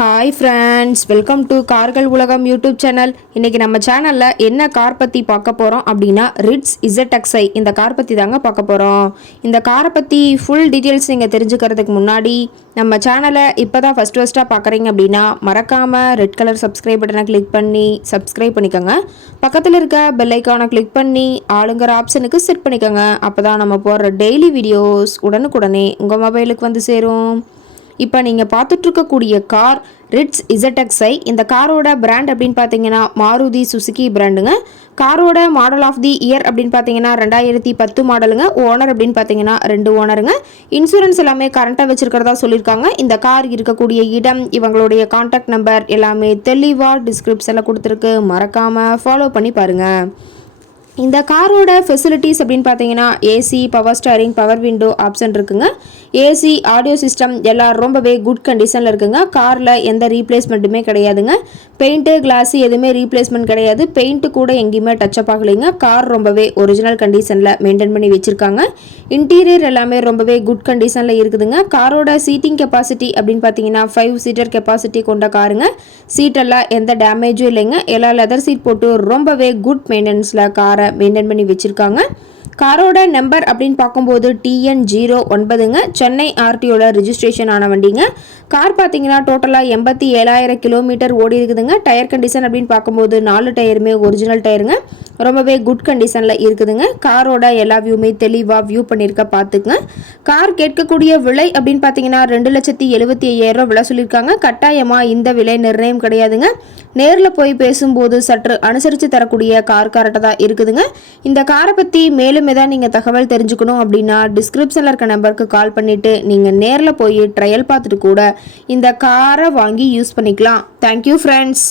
Hi friends, welcome to கார்கள் உலகம் YouTube channel. இன்றைக்கி நம்ம சேனலில் என்ன கார் பற்றி பார்க்க போகிறோம் அப்படின்னா ரிட்ஸ் ZXi இந்த கார் பற்றி தாங்க பார்க்க போகிறோம். இந்த காரை பற்றி ஃபுல் டீட்டெயில்ஸ் நீங்கள் தெரிஞ்சுக்கிறதுக்கு முன்னாடி நம்ம சேனலை இப்போ தான் ஃபஸ்ட்டாக பார்க்குறீங்க அப்படின்னா மறக்காமல் ரெட் கலர் சப்ஸ்கிரைப் பட்டனை கிளிக் பண்ணி சப்ஸ்கிரைப் பண்ணிக்கோங்க. பக்கத்தில் இருக்க பெல் ஐக்கானை கிளிக் பண்ணி ஆளுங்கிற ஆப்ஷனுக்கு செட் பண்ணிக்கோங்க. அப்போ தான் நம்ம போடுற டெய்லி வீடியோஸ் உடனுக்குடனே உங்கள் மொபைலுக்கு வந்து சேரும். இப்போ நீங்கள் பார்த்துட்ருக்கக்கூடிய கார் ரிட்ஸ் ZXi. இந்த காரோட பிராண்ட் அப்படின்னு பார்த்தீங்கன்னா மாருதி சுசுகி பிராண்டுங்க. காரோட மாடல் ஆஃப் தி இயர் அப்படின்னு பார்த்தீங்கன்னா 2010 மாடலுங்க. ஓனர் அப்படின்னு பார்த்தீங்கன்னா 2 ஓனருங்க. இன்சூரன்ஸ் எல்லாமே கரண்ட்டாக வச்சுருக்கிறதா சொல்லியிருக்காங்க. இந்த கார் இருக்கக்கூடிய இடம், இவங்களுடைய கான்டாக்ட் நம்பர் எல்லாமே தெளிவாக டிஸ்கிரிப்ஷனில் கொடுத்துருக்கு. மறக்காமல் ஃபாலோ பண்ணி பாருங்கள். இந்த காரோட ஃபெசிலிட்டிஸ் அப்படின்னு பார்த்தீங்கன்னா AC, power steering, power window option இருக்குங்க. ஏசி, ஆடியோ சிஸ்டம் எல்லாம் ரொம்பவே குட் கண்டிஷனில் இருக்குங்க. காரில் எந்த ரீப்ளேஸ்மெண்ட்டுமே கிடையாதுங்க. பெயிண்ட்டு, கிளாஸு எதுவுமே ரீப்ளேஸ்மெண்ட் கிடையாது. பெயிண்ட்டு கூட எங்கேயுமே டச்சப் ஆகலைங்க. கார் ரொம்பவே ஒரிஜினல் கண்டிஷனில் மெயின்டைன் பண்ணி வச்சுருக்காங்க. இன்டீரியர் எல்லாமே ரொம்பவே குட் கண்டிஷனில் இருக்குதுங்க. காரோட சீட்டிங் கெப்பாசிட்டி அப்படின்னு பார்த்தீங்கன்னா 5 சீட்டர் கெப்பாசிட்டி கொண்ட காருங்க. சீட்டெல்லாம் எந்த டேமேஜும் இல்லைங்க. எல்லா லெதர் சீட் போட்டு ரொம்பவே குட் மெயின்டெனன்ஸில் காரை மெயின்டைன் பண்ணி வச்சுருக்காங்க. காரோட நம்பர் அப்படின்னு பார்க்கும்போது TN09ங்க. சென்னை RTOல ரிஜிஸ்ட்ரேஷன் ஆன வண்டிங்க. கார் பார்த்தீங்கன்னா டோட்டலாக 87,000 கிலோமீட்டர் ஓடி இருக்குதுங்க. டயர் கண்டிஷன் அப்படின்னு பார்க்கும்போது 4 டயருமே ஒரிஜினல் டயருங்க. ரொம்பவே குட் கண்டிஷனில் இருக்குதுங்க. காரோட எல்லா வியூமே தெளிவாக வியூ பண்ணியிருக்க பார்த்துக்குங்க. கார் கேட்கக்கூடிய விலை அப்படின்னு பார்த்தீங்கன்னா 2,75,000 விலை சொல்லியிருக்காங்க. கட்டாயமாக இந்த விலை நிர்ணயம் கிடையாதுங்க. நேரில் போய் பேசும்போது சற்று அனுசரித்து தரக்கூடிய கார்கிட்ட தான் இருக்குதுங்க. இந்த காரை பற்றி மேலும் ஏதாவது நீங்கள் தகவல் தெரிஞ்சுக்கணும் அப்படின்னா டிஸ்கிரிப்ஷனில் இருக்க நம்பருக்கு கால் பண்ணிவிட்டு நீங்கள் நேரில் போய் ட்ரையல் பார்த்துட்டு கூட இந்த காரை வாங்கி யூஸ் பண்ணிக்கலாம். Thank you friends.